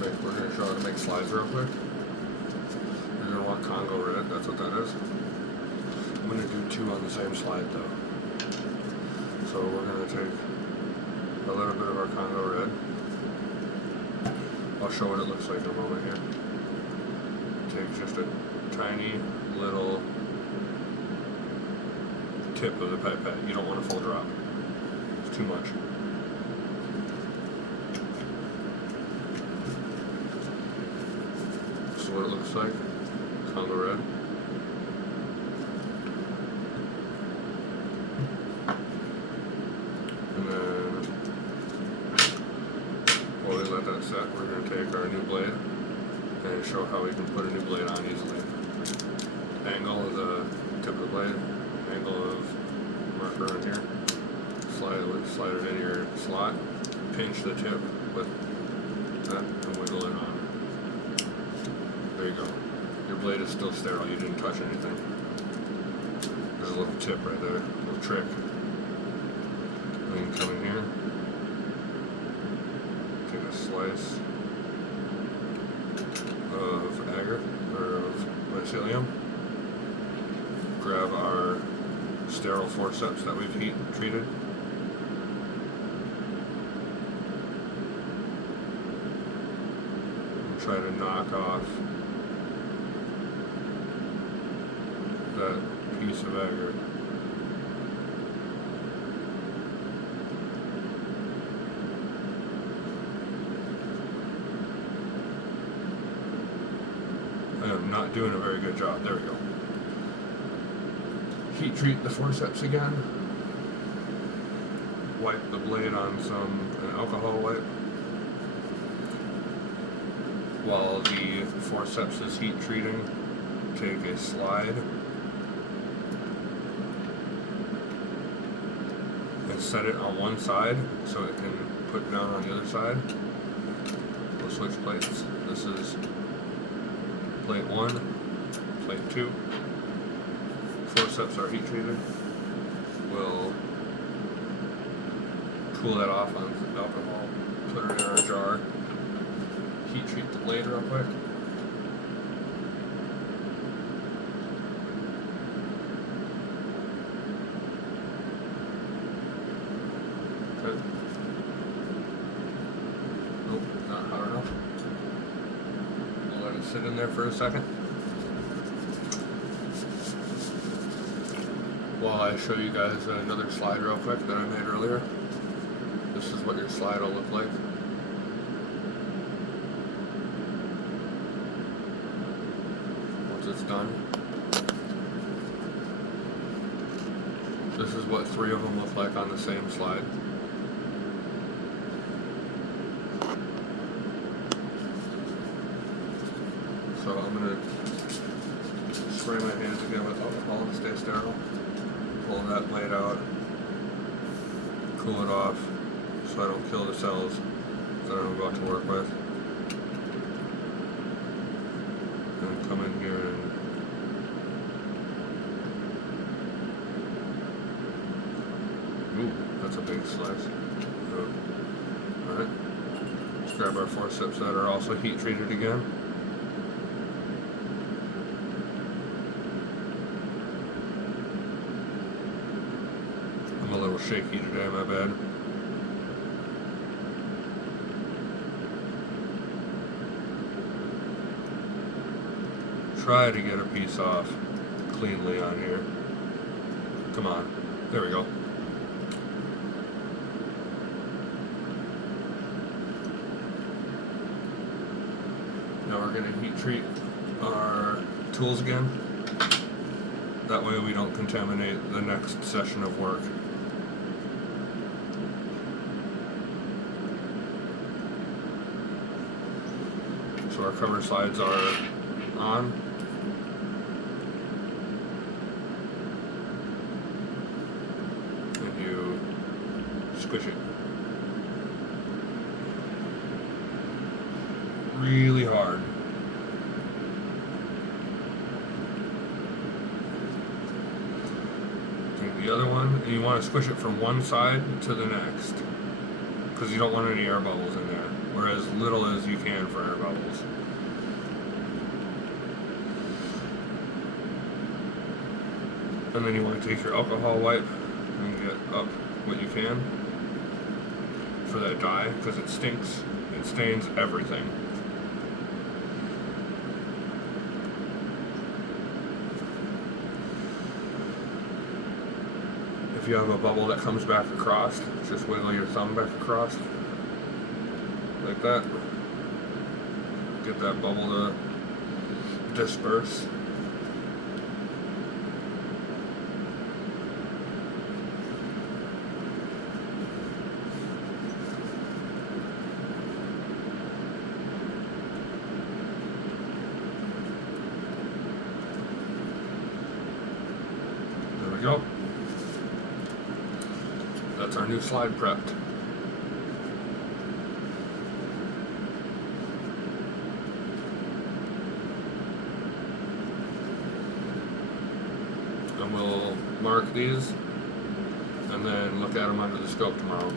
We're going to show how to make slides real quick. You're going to want Congo red, that's what that is. I'm going to do 2 on the same slide though. So we're going to take a little bit of our Congo red. I'll show what it looks like in a moment here. Take just a tiny little tip of the pipette. You don't want a full drop. It's too much. This is what it looks like. Congo red. And then while we let that set, we're going to take our new blade and show how we can put a new blade on easily. Angle of the tip of the blade, angle of marker in here. Slide it in your slot, pinch the tip with that and wiggle it on. There you go. Your blade is still sterile, you didn't touch anything. There's a little tip right there, a little trick. And you can come in here, take a slice of agar, or of mycelium, grab our sterile forceps that we've heat treated, and try to knock off that piece of agar. I am not doing a very good job. There we go. Heat treat the forceps again. Wipe the blade on an alcohol wipe. While the forceps is heat treating, take a slide and set it on one side so it can put down on the other side. We'll switch plates. This is plate 1, plate 2. Forceps are heat treated. We'll cool that off on alcohol, put it in our jar, heat treat the blade real quick. Good. Nope, not hot enough. We'll let it sit in there for a second. While I show you guys another slide real quick that I made earlier. This is what your slide will look like. Once it's done. This is what 3 of them look like on the same slide. So I'm going to spray my hands again with alcohol to stay sterile. Pull that blade out, cool it off so I don't kill the cells that I'm about to work with. And come in here and ooh, that's a big slice. Alright, let's grab our forceps that are also heat treated again. I'm a little shaky today, my bad. Try to get a piece off cleanly on here. Come on. There we go. Now we're going to heat treat our tools again. That way we don't contaminate the next session of work. So our cover slides are on. And you squish it really hard. Take the other one, and you want to squish it from one side to the next because you don't want any air bubbles in there. or as little as you can for air bubbles. And then you want to take your alcohol wipe and get up what you can for that dye, because it stinks. It stains everything. If you have a bubble that comes back across, just wiggle your thumb back across, like that. Get that bubble to disperse. There we go. That's our new slide prepped. And we'll mark these and then look at them under the scope tomorrow.